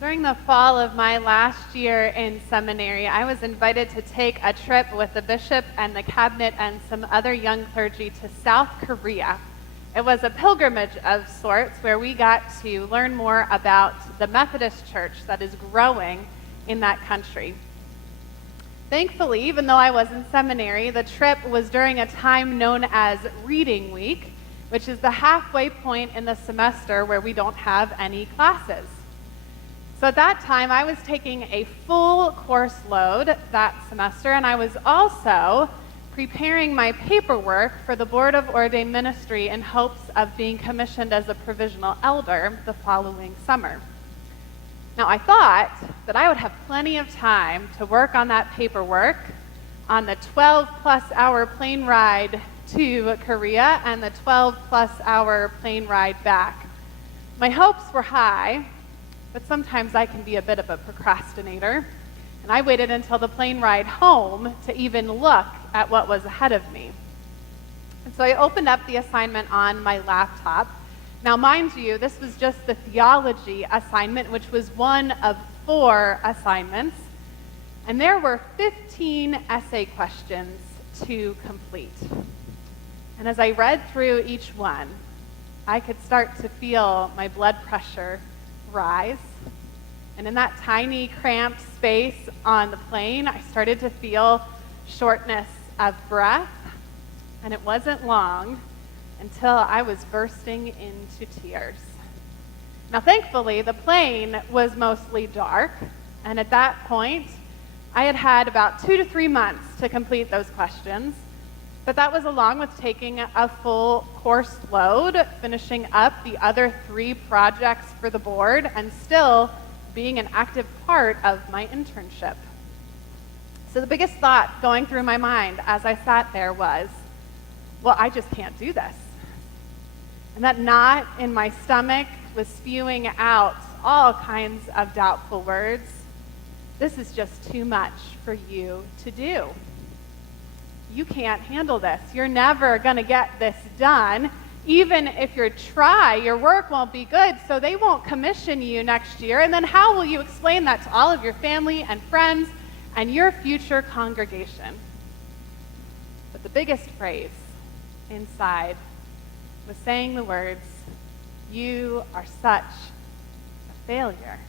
During the fall of my last year in seminary, I was invited to take a trip with the bishop and the cabinet and some other young clergy to South Korea. It was a pilgrimage of sorts where we got to learn more about the Methodist Church that is growing in that country. Thankfully, even though I was in seminary, the trip was during a time known as Reading Week, which is the halfway point in the semester where we don't have any classes. So at that time, I was taking a full course load that semester, and I was also preparing my paperwork for the Board of Ordained Ministry in hopes of being commissioned as a provisional elder the following summer. Now, I thought that I would have plenty of time to work on that paperwork on the 12-plus hour plane ride to Korea and the 12-plus hour plane ride back. My hopes were high, but sometimes I can be a bit of a procrastinator, and I waited until the plane ride home to even look at what was ahead of me. And so I opened up the assignment on my laptop. Now, mind you, this was just the theology assignment, which was one of 4 assignments, and there were 15 essay questions to complete. And as I read through each one, I could start to feel my blood pressure rise. And in that tiny, cramped space on the plane, I started to feel shortness of breath. And it wasn't long until I was bursting into tears. Now, thankfully, the plane was mostly dark. And at that point, I had had about 2 to 3 months to complete those questions. But that was along with taking a full course load, finishing up the other 3 projects for the board, and still being an active part of my internship. So the biggest thought going through my mind as I sat there was, well, I just can't do this. And that knot in my stomach was spewing out all kinds of doubtful words. This is just too much for you to do. You can't handle this. You're never going to get this done. Even if you try, your work won't be good, so they won't commission you next year. And then how will you explain that to all of your family and friends and your future congregation? But the biggest phrase inside was saying the words, "You are such a failure."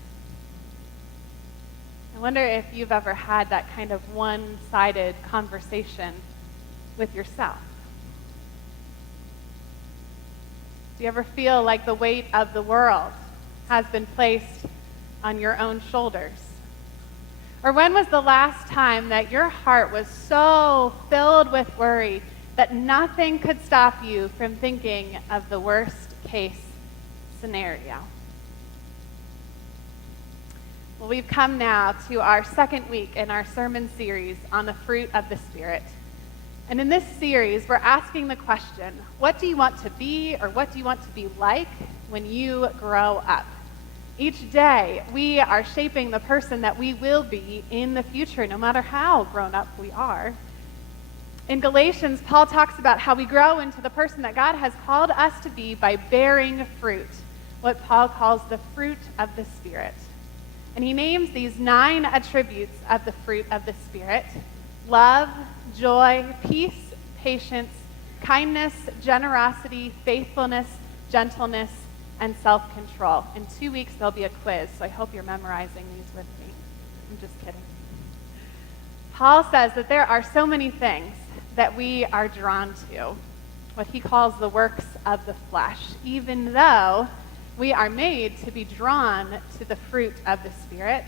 I wonder if you've ever had that kind of one-sided conversation with yourself. Do you ever feel like the weight of the world has been placed on your own shoulders? Or when was the last time that your heart was so filled with worry that nothing could stop you from thinking of the worst-case scenario? Well, we've come now to our second week in our sermon series on the fruit of the Spirit. And in this series, we're asking the question, what do you want to be, or what do you want to be like when you grow up? Each day, we are shaping the person that we will be in the future, no matter how grown up we are. In Galatians, Paul talks about how we grow into the person that God has called us to be by bearing fruit, what Paul calls the fruit of the Spirit. And he names these 9 attributes of the fruit of the Spirit: love, joy, peace, patience, kindness, generosity, faithfulness, gentleness, and self-control. In 2 weeks, there'll be a quiz, so I hope you're memorizing these with me. I'm just kidding. Paul says that there are so many things that we are drawn to, what he calls the works of the flesh, even though we are made to be drawn to the fruit of the Spirit.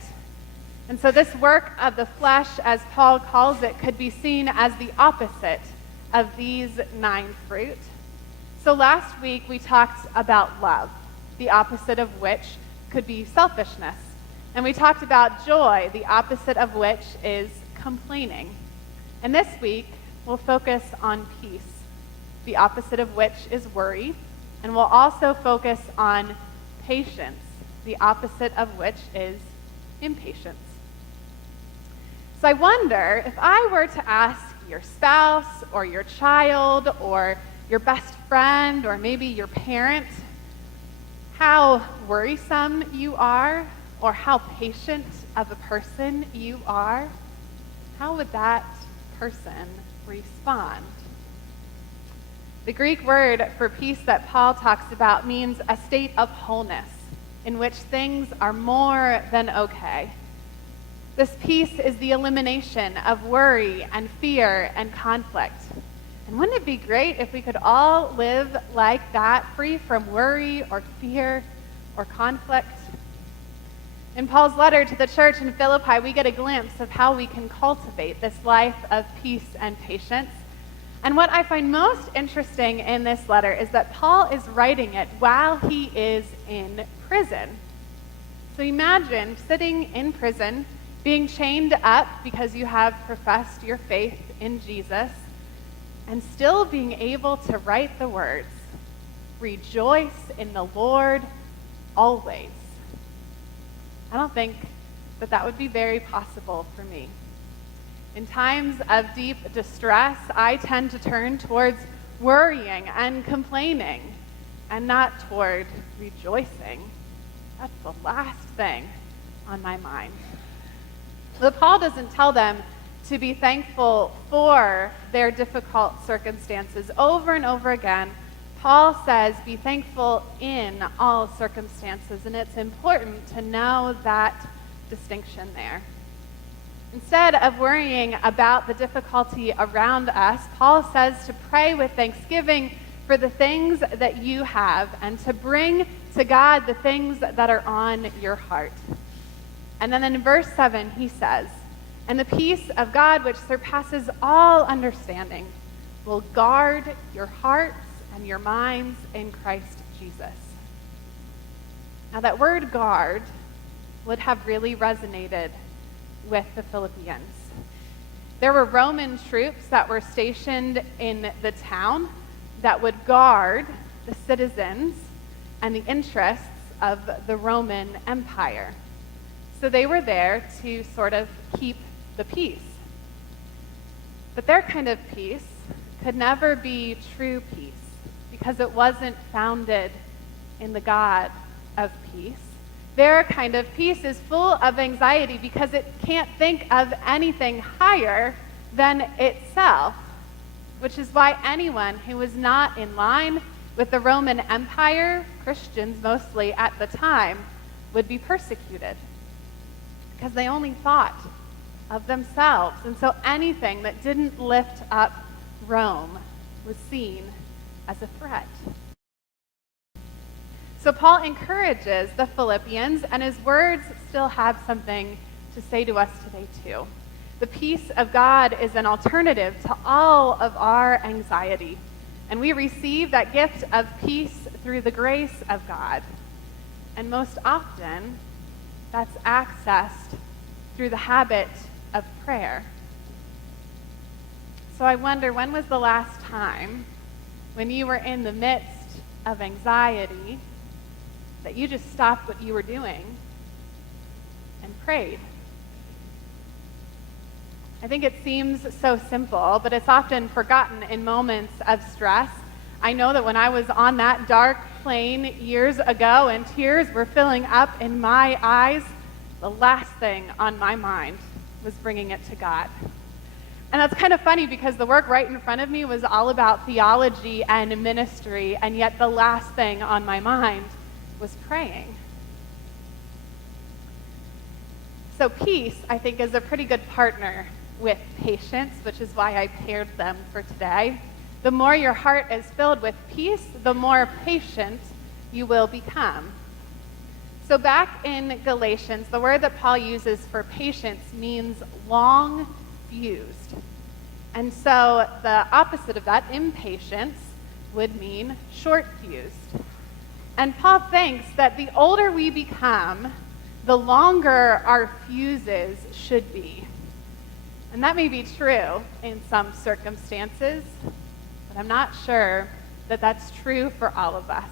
And so this work of the flesh, as Paul calls it, could be seen as the opposite of these 9 fruit. So last week we talked about love, the opposite of which could be selfishness. And we talked about joy, the opposite of which is complaining. And this week we'll focus on peace, the opposite of which is worry. And we'll also focus on patience, the opposite of which is impatience. So I wonder, if I were to ask your spouse or your child or your best friend or maybe your parent how worrisome you are or how patient of a person you are, how would that person respond? The Greek word for peace that Paul talks about means a state of wholeness in which things are more than okay. This peace is the elimination of worry and fear and conflict. And wouldn't it be great if we could all live like that, free from worry or fear or conflict? In Paul's letter to the church in Philippi, we get a glimpse of how we can cultivate this life of peace and patience. And what I find most interesting in this letter is that Paul is writing it while he is in prison. So imagine sitting in prison, being chained up because you have professed your faith in Jesus, and still being able to write the words, "Rejoice in the Lord always." I don't think that would be very possible for me. In times of deep distress, I tend to turn towards worrying and complaining and not toward rejoicing. That's the last thing on my mind. But Paul doesn't tell them to be thankful for their difficult circumstances. Over and over again, Paul says, be thankful in all circumstances, and it's important to know that distinction there. Instead of worrying about the difficulty around us, Paul says to pray with thanksgiving for the things that you have and to bring to God the things that are on your heart. And then in verse 7, he says, "And the peace of God, which surpasses all understanding, will guard your hearts and your minds in Christ Jesus." Now that word guard would have really resonated with the Philippians. There were Roman troops that were stationed in the town that would guard the citizens and the interests of the Roman Empire. So they were there to sort of keep the peace. But their kind of peace could never be true peace because it wasn't founded in the God of peace. Their kind of peace is full of anxiety because it can't think of anything higher than itself, which is why anyone who was not in line with the Roman Empire, Christians mostly at the time, would be persecuted because they only thought of themselves. And so anything that didn't lift up Rome was seen as a threat. So Paul encourages the Philippians, and his words still have something to say to us today too. The peace of God is an alternative to all of our anxiety, and we receive that gift of peace through the grace of God. And most often, that's accessed through the habit of prayer. So I wonder, when was the last time when you were in the midst of anxiety that you just stopped what you were doing and prayed? I think it seems so simple, but it's often forgotten in moments of stress. I know that when I was on that dark plane years ago and tears were filling up in my eyes, the last thing on my mind was bringing it to God. And that's kind of funny because the work right in front of me was all about theology and ministry, and yet the last thing on my mind was praying. So peace, I think, is a pretty good partner with patience, which is why I paired them for today. The more your heart is filled with peace, the more patient you will become. So back in Galatians, the word that Paul uses for patience means long-fused. And so the opposite of that, impatience, would mean short-fused. And Paul thinks that the older we become, the longer our fuses should be. And that may be true in some circumstances, but I'm not sure that that's true for all of us.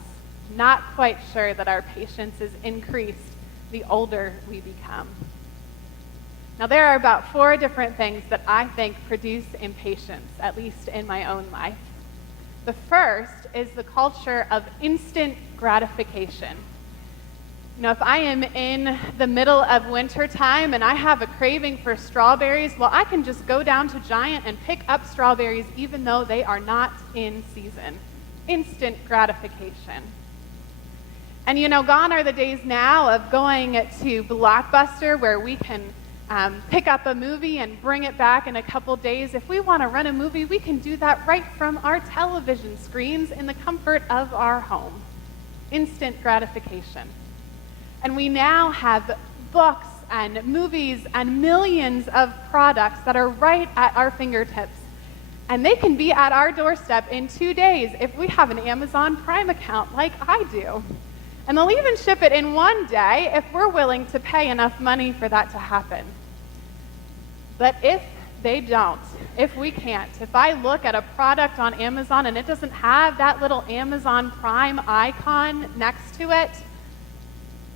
Not quite sure that our patience is increased the older we become. Now, there are about 4 different things that I think produce impatience, at least in my own life. The first is the culture of instant gratification. If I am in the middle of winter time and I have a craving for strawberries, well, I can just go down to Giant and pick up strawberries even though they are not in season. Instant gratification. And gone are the days now of going to Blockbuster where we can pick up a movie and bring it back in a couple days. If we want to rent a movie, we can do that right from our television screens in the comfort of our home. Instant gratification. And we now have books and movies and millions of products that are right at our fingertips. And they can be at our doorstep in 2 days if we have an Amazon Prime account like I do. And they'll even ship it in 1 day if we're willing to pay enough money for that to happen. But if they don't, if we can't, if I look at a product on Amazon and it doesn't have that little Amazon Prime icon next to it,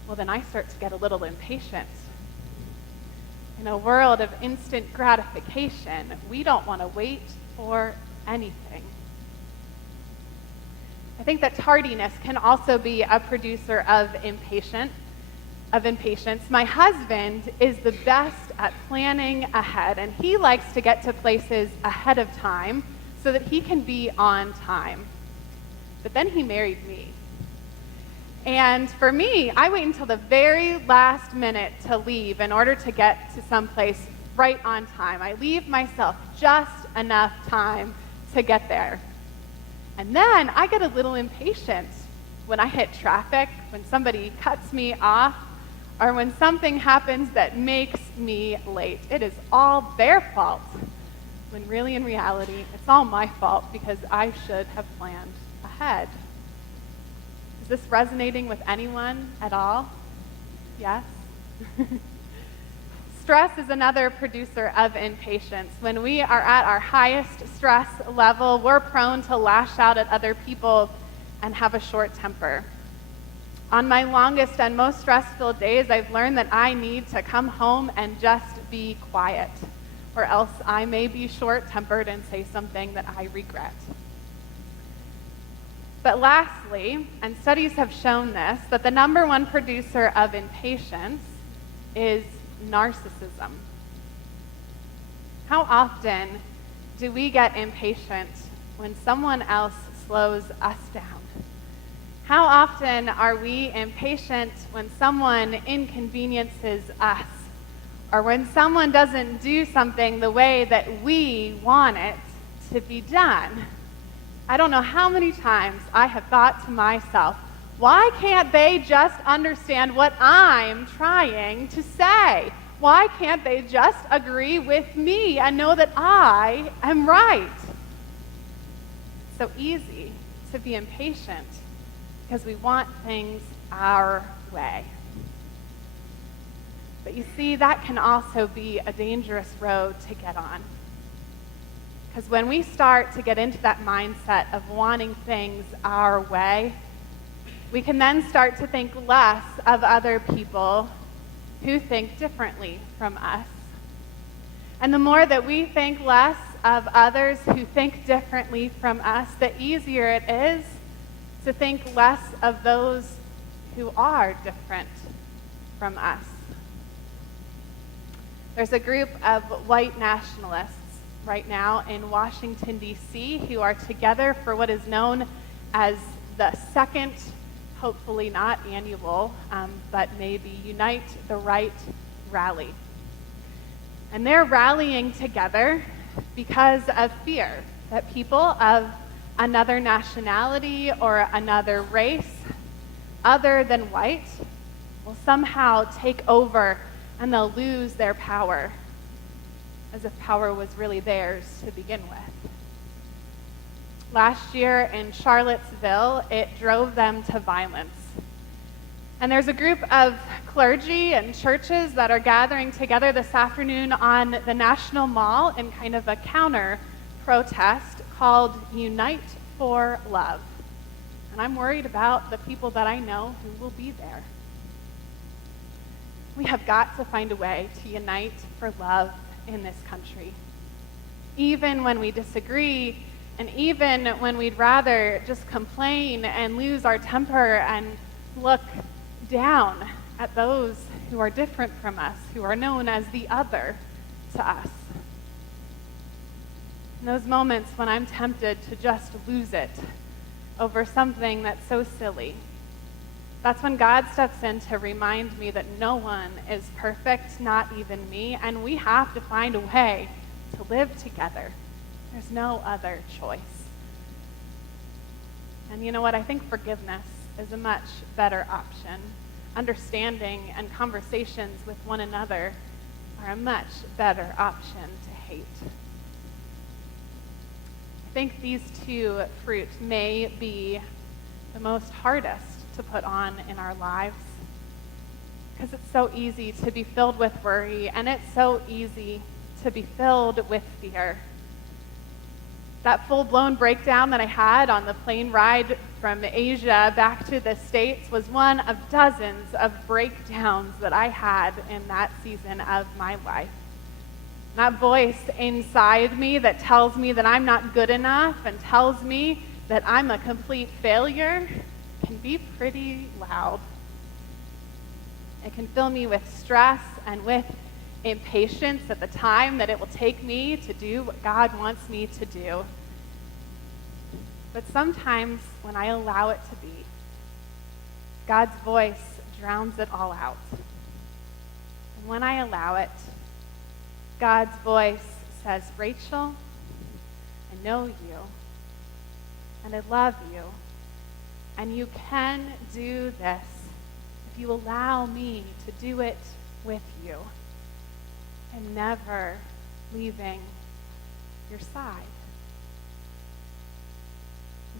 well, then I start to get a little impatient. In a world of instant gratification, we don't want to wait for anything. I think that tardiness can also be a producer of impatience. My husband is the best at planning ahead, and he likes to get to places ahead of time so that he can be on time. But then he married me. And for me, I wait until the very last minute to leave in order to get to someplace right on time. I leave myself just enough time to get there. And then I get a little impatient when I hit traffic, when somebody cuts me off, or when something happens that makes me late. It is all their fault, when really in reality, it's all my fault because I should have planned ahead. Is this resonating with anyone at all? Yes? Stress is another producer of impatience. When we are at our highest stress level, we're prone to lash out at other people and have a short temper. On my longest and most stress-filled days, I've learned that I need to come home and just be quiet, or else I may be short-tempered and say something that I regret. But lastly, and studies have shown this, that the number one producer of impatience is narcissism. How often do we get impatient when someone else slows us down? How often are we impatient when someone inconveniences us, or when someone doesn't do something the way that we want it to be done? I don't know how many times I have thought to myself, why can't they just understand what I'm trying to say? Why can't they just agree with me and know that I am right? It's so easy to be impatient because we want things our way. But you see, that can also be a dangerous road to get on. Because when we start to get into that mindset of wanting things our way, we can then start to think less of other people who think differently from us. And the more that we think less of others who think differently from us, the easier it is to think less of those who are different from us. There's a group of white nationalists right now in Washington, D.C., who are together for what is known as the second, hopefully not annual, but maybe Unite the Right rally. And they're rallying together because of fear that people of another nationality or another race other than white will somehow take over and they'll lose their power, as if power was really theirs to begin with. Last year in Charlottesville, it drove them to violence. And there's a group of clergy and churches that are gathering together this afternoon on the National Mall in kind of a counter protest called Unite for Love. And I'm worried about the people that I know who will be there. We have got to find a way to unite for love in this country. Even when we disagree, and even when we'd rather just complain and lose our temper and look down at those who are different from us, who are known as the other to us. In those moments when I'm tempted to just lose it over something that's so silly, that's when God steps in to remind me that no one is perfect, not even me, and we have to find a way to live together. There's no other choice. And you know what? I think forgiveness is a much better option. Understanding and conversations with one another are a much better option to hate. I think these two fruits may be the most hardest to put on in our lives because it's so easy to be filled with worry and it's so easy to be filled with fear. That full-blown breakdown that I had on the plane ride from Asia back to the States was one of dozens of breakdowns that I had in that season of my life. That voice inside me that tells me that I'm not good enough and tells me that I'm a complete failure can be pretty loud. It can fill me with stress and with impatience at the time that it will take me to do what God wants me to do. But sometimes when I allow it to be, God's voice drowns it all out. And when I allow it, God's voice says, Rachel, I know you, and I love you, and you can do this if you allow me to do it with you and never leaving your side.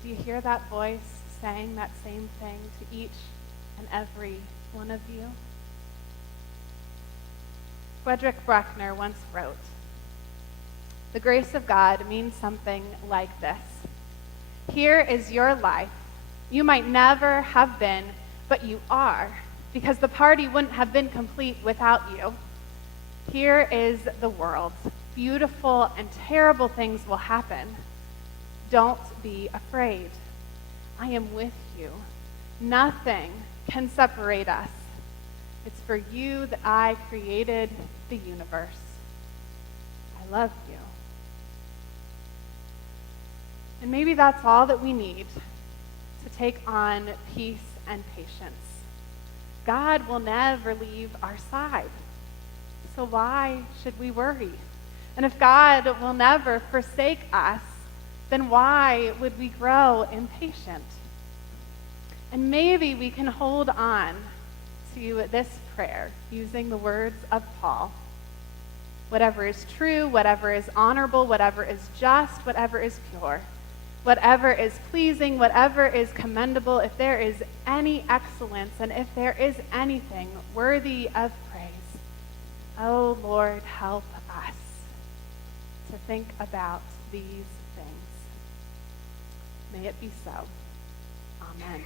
Do you hear that voice saying that same thing to each and every one of you? Frederick Bruckner once wrote, "The grace of God means something like this. Here is your life. You might never have been, but you are, because the party wouldn't have been complete without you. Here is the world. Beautiful and terrible things will happen. Don't be afraid. I am with you. Nothing can separate us. It's for you that I created the universe. I love you." And maybe that's all that we need to take on peace and patience. God will never leave our side. So why should we worry? And if God will never forsake us, then why would we grow impatient? And maybe we can hold on to this prayer using the words of Paul. Whatever is true, whatever is honorable, whatever is just, whatever is pure, whatever is pleasing, whatever is commendable, if there is any excellence and if there is anything worthy of praise, oh Lord, help us to think about these things. May it be so. Amen.